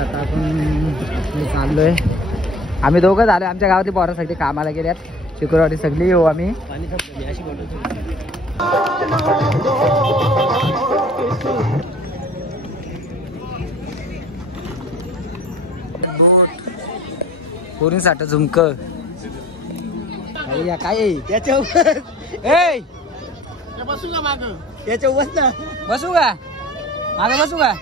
आता आपण चाललोय. आम्ही दोघं झालो. आमच्या गावातली पोरांसाठी कामाला गेल्यात. शुक्रवारी सगळी येऊ आम्ही. पोरींसाठी झुमक काय त्याच्यावर बसू का माग त्याच्यावर बसू का मागे बसू का.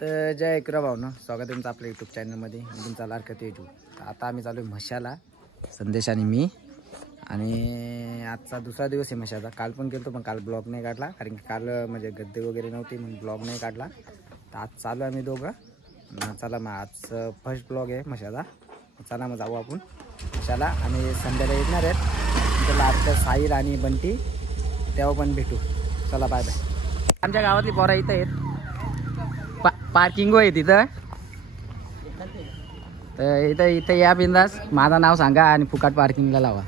तर जय इकरा भावना, स्वागत आहे तुमचं आपल्या यूट्यूब चॅनलमध्ये. तुमचा लाडका तेजू. आता आम्ही चालू आहे म्हशाला, संदेश आणि मी. आणि आजचा दुसरा दिवस आहे म्हशाचा. काल पण गेलो पण काल ब्लॉग नाही काढला, कारण की काल म्हणजे गद्दे वगैरे नव्हती म्हणून ब्लॉग नाही काढला. तर आज चालू आम्ही दोघं. चला मग आज फर्स्ट ब्लॉग आहे म्हशाचा. चला मग जाऊ आपण म्हशाला. आणि संध्याला येणार आहेत त्याला आपलं साहिल आणि बंटी, तेव्हा पण भेटू. चला बाय बाय. आमच्या गावातली पोरं इथं आहेत. पार्किंग आहे तिथं. तर इथं इथं या बिंदास. माझं नाव सांगा आणि फुकाट पार्किंगला लावा.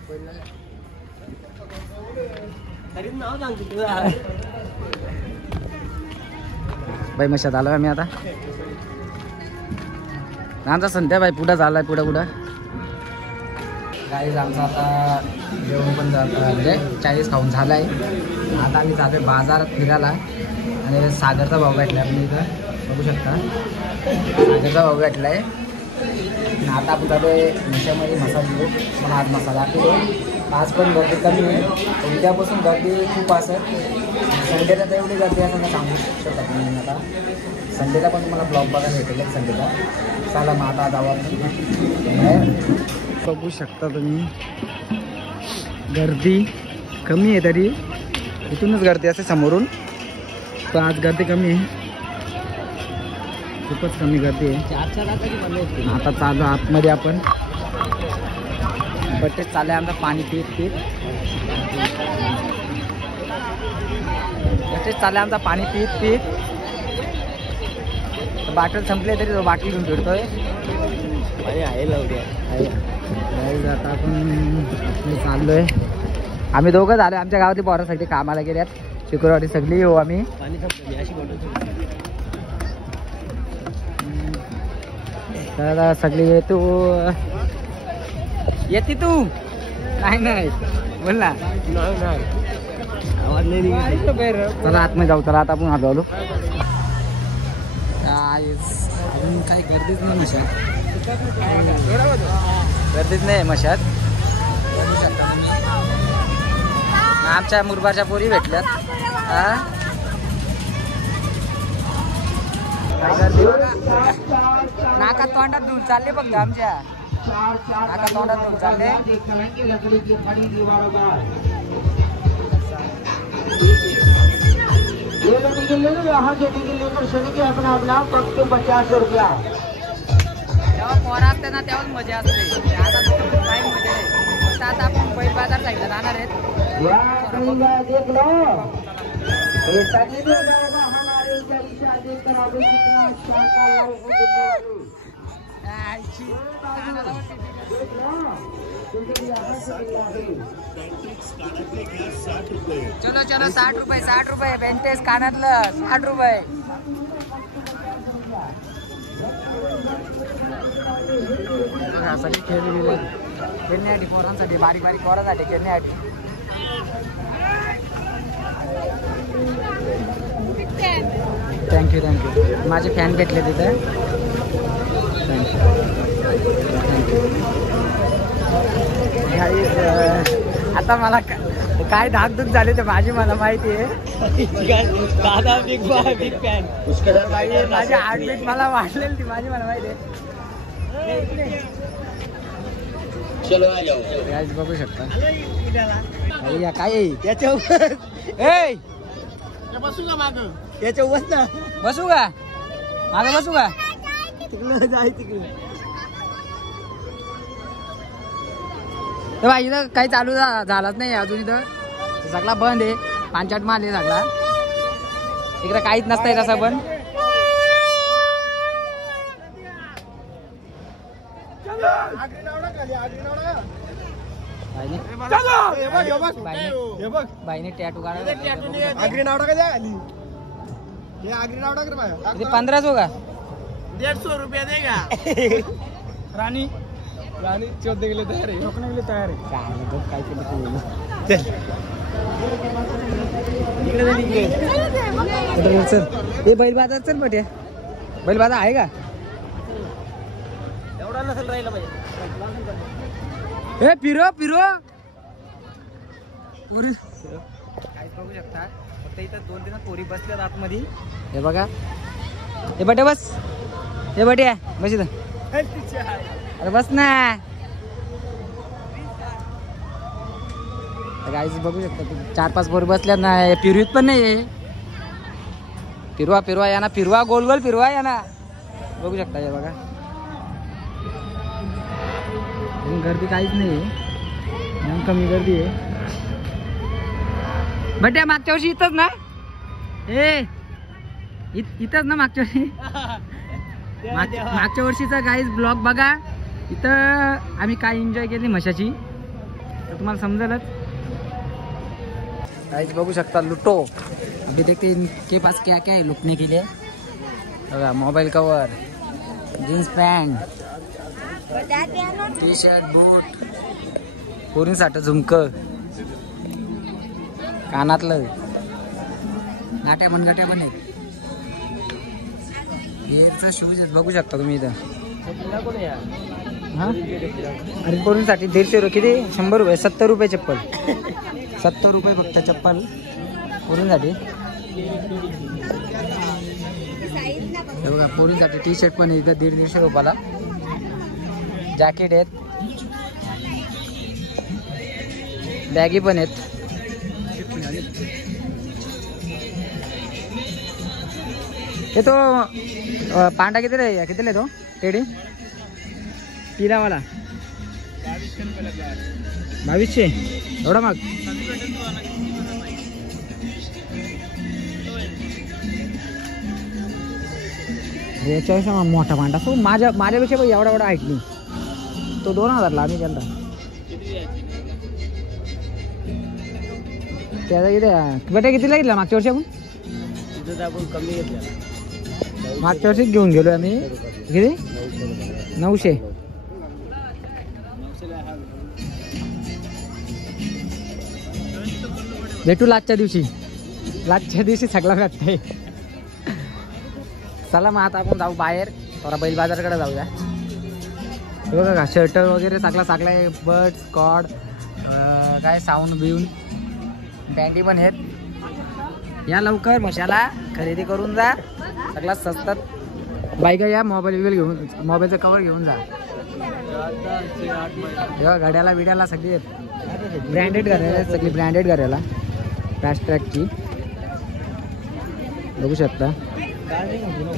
बाई मशात आलो आम्ही आता. आमचा संध्या बाई पुढं झालाय. पुढं गाईज आमचं आता जेवण पण म्हणजे चाळीस खाऊन झालाय. आता आम्ही जातोय बाजारात फिरायला. आणि सागरचा भाव भेटला आपण इथं बघू शकता. सागरचा भाव भेटला आहे. आता आपण जातोय म्हशामध्ये मसाला घेऊ. पण आज मसाला पिलो. आज पण गर्दी कमी आहे. उद्यापासून गर्दी खूप असेल. संडेला तर एवढी गर्दी असं का सांगू शकत नाही. आता संडेला पण तुम्हाला ब्लॉग बघायला भेटेल संडेला. चला मग आता जाऊ आपण. बघू शकता तुम्ही गर्दी कमी आहे. तरी इथूनच गर्दी असते समोरून. तर आज गर्दी कमी आहे. खूपच कमी गर्दी आहे. आता चालू आतमध्ये आपण. बटेच चालू आहे आमचं पाणी पीत. बटेच चालू आहे आमचा पाणी पीत. बाटल संपले तरी तो बाटली घेऊन फिरतोय. आता आपण चाललोय. आम्ही दोघं झालो. आमच्या गावातली पोरांसाठी कामाला गेल्यात. शुक्रवारी सगळी येऊ आम्ही. तर सगळी येतो. येते तू? नाही बोल ना. चला आतमध्ये जाऊ. चला आता आपण आलो. अजून काही गर्दीच नाही मशात. गर्दीच नाही मशात. आमच्या मुरबाच्या पोरी भेटल्यात. नाका तोंडात दूर चालले बघ आमच्या. नाका तोंडात दूर चालले. जेव्हा पोरा असते ना तेव्हाच मजा असते. आता काही मजा नाही. आता आपण बैल बाजार साईडला जाणार आहेत. चलो 60 रुपये बेंटेस कानातलं 60 रुपये. खेळण्यासाठी पोरांसाठी, बारीक पोरांसाठी खेळण्यासाठी. थँक्यू. माझे फॅन भेटले तिथे. आता मला काय धाकधूक झाली तर माझी मला माहिती आहे. दादा बिग फॅन. माझी हार्टबीट मला वाटलेली ती माझी मला माहिती आहे. बघू शकता काय त्याच्यावर. बसू का माग त्याच्यावर बसू का मागे बसू का. तिकडं जाय तिकडे. तर भाई इथं काही चालू झालाच नाही अजून. इथं सगळा बंद आहे. पांचाट माल आहे सगळा. इकडं काहीच नसतंय तसं पण. बाईने टॅटू काढा. आगरी नाव टाका द्या खाली. हे आगरी नाव टाक रे बाया. 15 होगा. 150 रुपया देगा. राणी राणी 14 किलो तयार आहे. लोकांना किलो तयार आहे. काय केलं चल हे बैल बाजार चल बट्या. बैल बाजार आहे का? एवढा नसेल राहिला पाहिजे. हे पिरो पिरो पुरी काय बघू शकता. फक्त इथं 2-3 पोरी बसल्यात आतमध्ये. हे बघा. हे बटे बस. हे बटे बस इथं. अरे बस ना. गाईज बघू शकता 4-5 पोरी बसल्यात ना. पिरवीत पण नाही. फिरवा फिरवा या ना. फिरवा गोल गोल फिरवा या ना. बघू शकता. हे बघा गर्दी काहीच नाही. कमी गर्दी आहे. बट मागच्या वर्षी इथंच ना. इथंच ना मागच्या वर्षी. मागच्या वर्षीचा गाईज ब्लॉग बघा. इथं आम्ही काय एन्जॉय केली म्हशाची तर तुम्हाला समजेलच. गाईज बघू शकता लुटो. अभी देखते इनके पास क्या क्या है लुटने के लिए. बघा mobile cover, jeans pant, T shirt, boot, पोरींसाठी झुमकं, कानातलं, नाट्या मनगट्या पण आहेत. हेअरचा शूज आहेत बघू शकता तुम्ही इथं. हां अरे पोरींसाठी 150 रुपये. किती? 100 रुपये. 70 रुपये चप्पल. 70 रुपये फक्त चप्पल पोरींसाठी. हे बघा पोरींसाठी टी शर्ट पण इथं 150 रुपयाला. जॅकेट आहेत, बॅगी पण आहेत. हे तो पांडा किती रे? कितीला तो टेडी पिलावाला? 2200. एवढा मग याच्यापेक्षा मोठा पांडा तो माझ्यापेक्षा एवढा एवढा हाईट नाही. तो 2000ला आम्ही केला. त्याचा किती बेटा कितीला घेतला मागच्या वर्षी आपण? कमी घेतला. मागच्या वर्षीच घेऊन गेलो आम्ही. किती? 900. भेटू लाजच्या दिवशी. लाजच्या दिवशी सगळा भेटतंय. चला मग आता आपण जाऊ बाहेर. थोडा बैल बाजारकडे जाऊया. बघा का शर्ट वगैरे चांगला बर्ड्स कॉड काय साऊंड बिऊन बँडी पण आहेत. या लवकर म्हशाला खरेदी करून जा. सगळा स्वस्तात. बाईका या मोबाईल घेऊन, मोबाईलचं कवर घेऊन जा. जेव्हा घड्याला बिड्याला सगळी ब्रँडेड घड्याला, सगळी ब्रँडेड घड्याला फॅस्ट्रॅकची बघू शकता.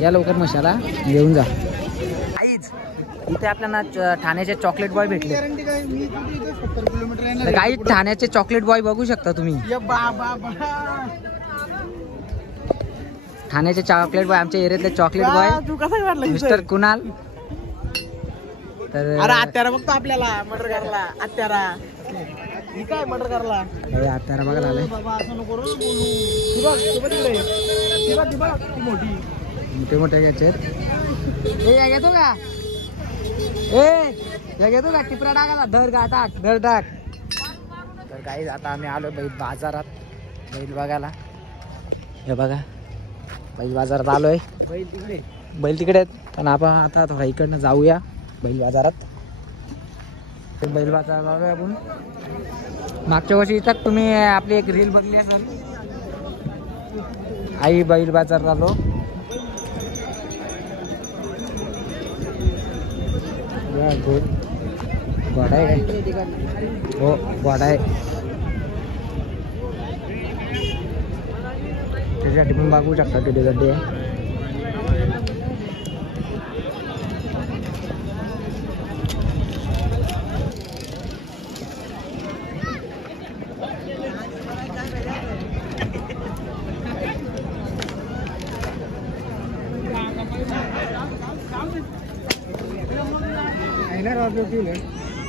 या लवकर म्हशाला घेऊन जा. इथे आपल्याला ठाण्याचे चॉकलेट बॉय भेटले. काही ठाण्याचे चॉकलेट बॉय बघू शकता तुम्ही. ठाण्याचे चॉकलेट बॉय, आमच्या एरियातले चॉकलेट बॉय मिस्टर कुणाल. तर आत्यारा बघतो आपल्याला मर्डर करायला. आत्यारा काय मर्डर करायला? आत्यारा बघायला आलाय. मोठे मोठे घ्यायचे. घेतो का? घेतो का? टिपरा टाकाला. धर टाक. तर काही आता आम्ही आलो बैल बाजारात बैल बघायला. हे बघा बैल बाजारात आलोय. बैल तिकडे आहेत पण आपण आता थोडा इकडनं जाऊया बैल बाजारात. बैल बाजार जाऊया आपण. मागच्या वर्षी इथं तुम्ही आपली एक रील बघली असेल. आई बैल बाजार आलो. घोडा आहे काय? हो घोडा आहे. त्याच्यासाठी पण बघू शकता टेडी गड्डी आहे.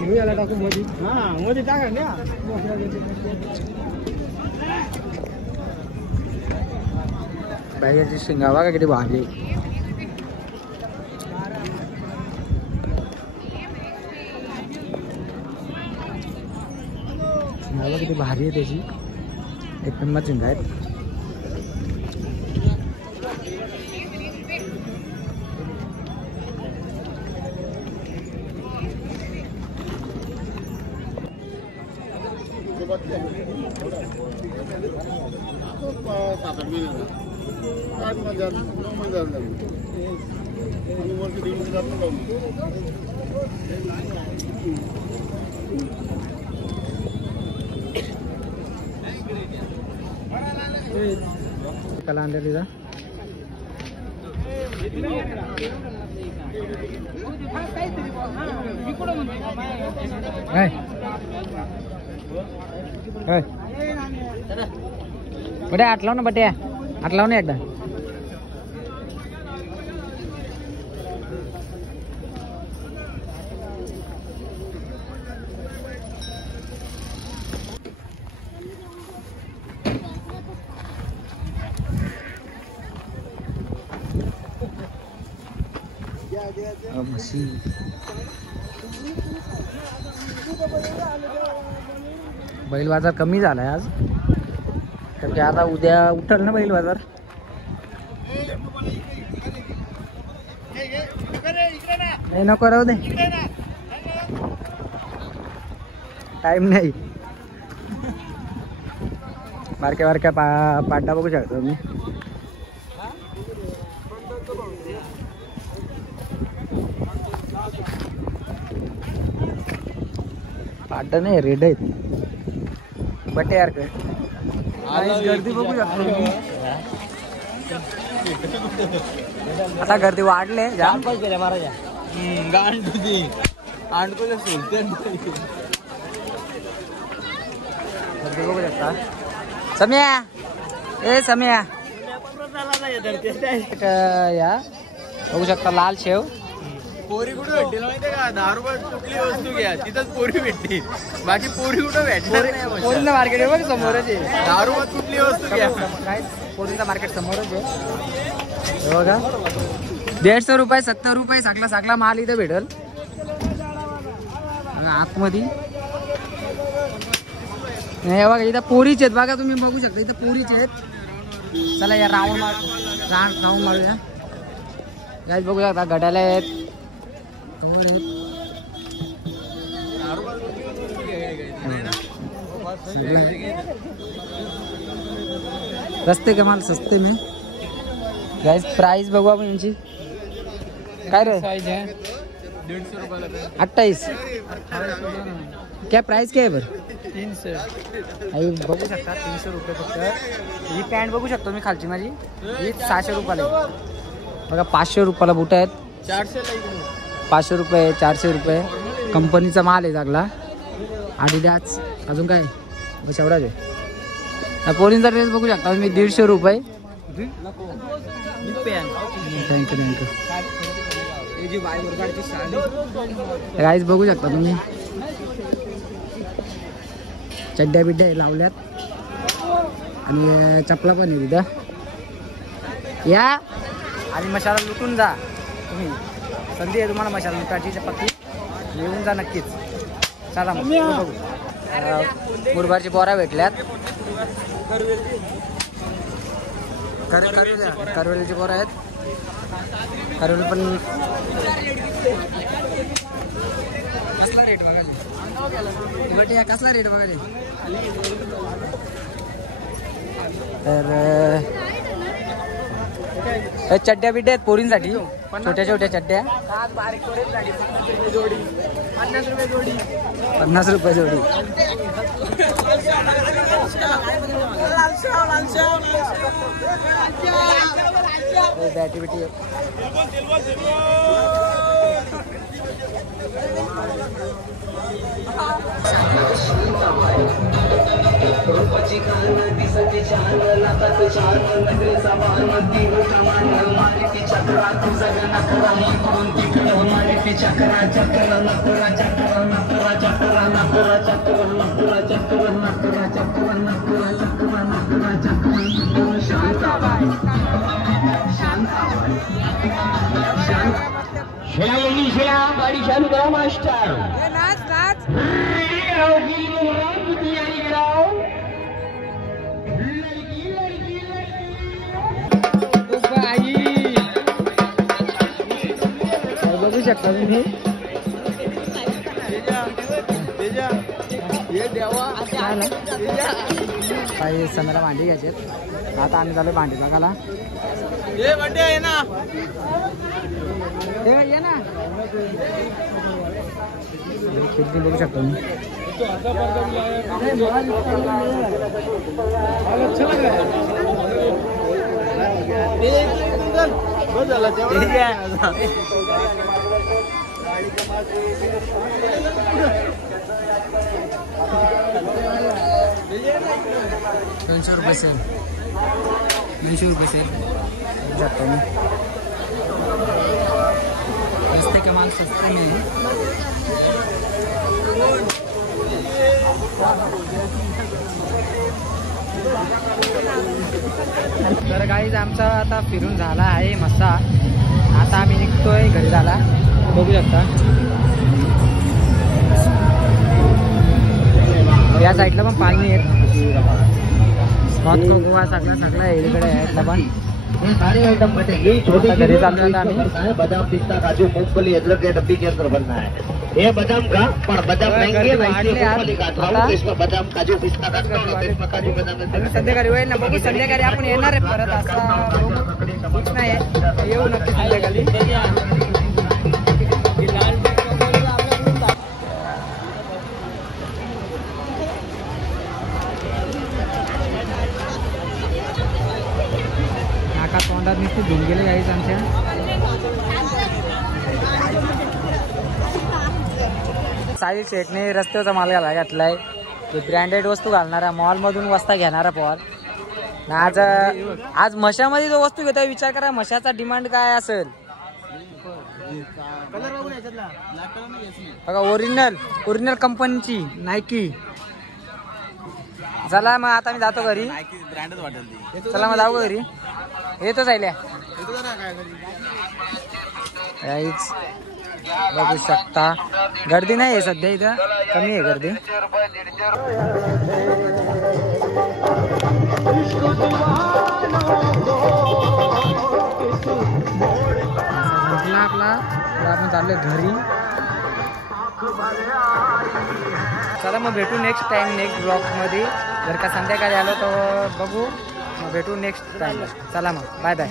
याला टाकू मध्ये. हा मध्ये टाका ना. बाहेरची शिंगावा का किती भारी. शिंगावा किती भारी आहे त्याची. एक नंबर शिंगा आहेत. कला आणल्या तिथं. बटे आठ लाव ना. बटे आठ लाव ना एकदा. म्हशी बैल बाजार कमी झालाय आज. तर की आता उद्या उठल ना बैल बाजार. नाही नको राहू दे. टाइम नाही. बारक्या बारक्या पाड्डा बघू शकतो मी. पाड्डा नाही रेड आहेत. बटे यार काय गर्दी बघू शकतो. आता गर्दी वाढले जाम. पैसे महाराजा गर्दी बघू शकता. सम्या ए सम्या या बघू शकता लाल शेव. पोरी कुठे भेटतील माहितीये का? 10 रुपयात कुठली वस्तू घ्या तिथंच पोरी भेटतील. बाकी पोरी कुठं भेटणार नाही. पोरींचं मार्केट आहे बघ समोरच आहे. 10 रुपयात कुठली वस्तू घ्या. काय पोरींचं मार्केट समोरच आहे बघा. 150 रुपये 70 रुपये साकला माल इथं भेटल. आतमध्ये नाही बघा. इथं पोरीच आहेत बघा. तुम्ही बघू शकता इथं पोरीच आहेत. चला या राऊंड मारूया. गाईज बघू शकता गडाला आहेत. सस्ते कमाल सस्ते में. गाइस प्राइस बघू आपण यांची. काय रे साइज है 150 रुपये. 28 क्या प्राइस क्या है बर. 300. बघू शकता 300 रुपये फक्त. ही पॅन्ट बघू शकतो मी खालची माझी. ही 600 रुपयाला आहे बघा. 500 रुपयाला बुट आहेत. 400 500 रुपये 400 रुपये. कंपनीचा माल आहे चांगला. आडिडास अजून काय बस एवढाच आहे. पोरींचा ड्रेस बघू शकता मी 150 रुपये. थँक्यू. गाईज बघू शकता तुम्ही. चड्ड्या बिड्ड्या लावल्यात आणि चपला पण आहे तिथं. या आणि मशाला लुटून जा तुम्ही. संधी आहे तुम्हाला मशाला लुटायची पक्की. येऊन जा नक्कीच. चला मग बघू. मुरबारची बोरा भेटल्यात. करवेलीची बोरा आहेत. करवेली पण कसला रेट बघा. कसला रेट बघा. तर चड्ड्या बिड्ड्या आहेत पोरींसाठी. छोट्या छोट्या चड्ड्या 50 रुपये जोडी. बॅटी बिटी गाडी चालू करा मास्टर बघू शकता तुम्ही काही समजा भांडी घ्यायचे. आता आम्ही झालो भांडी बघायला. ये ना खिडकी बघू शकतो मी. ₹200 सेल. 200 रुपये सेल जातो मी. रस्ते के माल सस्ते में तर गाईज आमचा आता फिरून झाला आहे मस्त. आता आम्ही निघतोय घरी झाला. बघू शकता या साईडला पण पाणी आहे. नॉर्थ गोवा सगळं इकडे आहे पण सारे आइटम बनेंगे. छोटे घरी चालू आम्ही. बादाम पिस्ता काजू मूंगफली अदरक के डब्बी के अंदर बनना है. ये बादाम का पर बादाम नहीं मूंगफली काट रहा हूँ. इसमें बादाम काजू पिस्ता काटता हूँ. इसमें काजू बादाम संध्याकाळी होईल ना. बघू संध्याकाळी आपण येणार आहे परत. असं नाही आहे. येऊ नक्की संध्याकाळी. नाका तोंडात नुसती धुवून गेले जायचं आमच्या. साहिल शेठने रस्त्याचा माल घातलाय. ते ब्रँडेड वस्तू घालणारा मॉलमधून वस्ता घेणारा पॉल. आज मशामध्ये जो वस्तू घेतोय विचार करा मशाचा डिमांड काय असेल. बघा ओरिजिनल कंपनीची नायकी. चला मग आता मी जातो घरी. चला मग जाऊ घरी. येतो जायल्या बघू शकता. गर्दी नाही आहे सध्या इथं. कमी आहे गर्दी. आपला आपण चाललोय घरी. चला मग भेटू नेक्स्ट ब्लॉग मध्ये. जर का संध्याकाळी आलो तर बघू. मग भेटू नेक्स्ट टाइम. चला मग बाय बाय.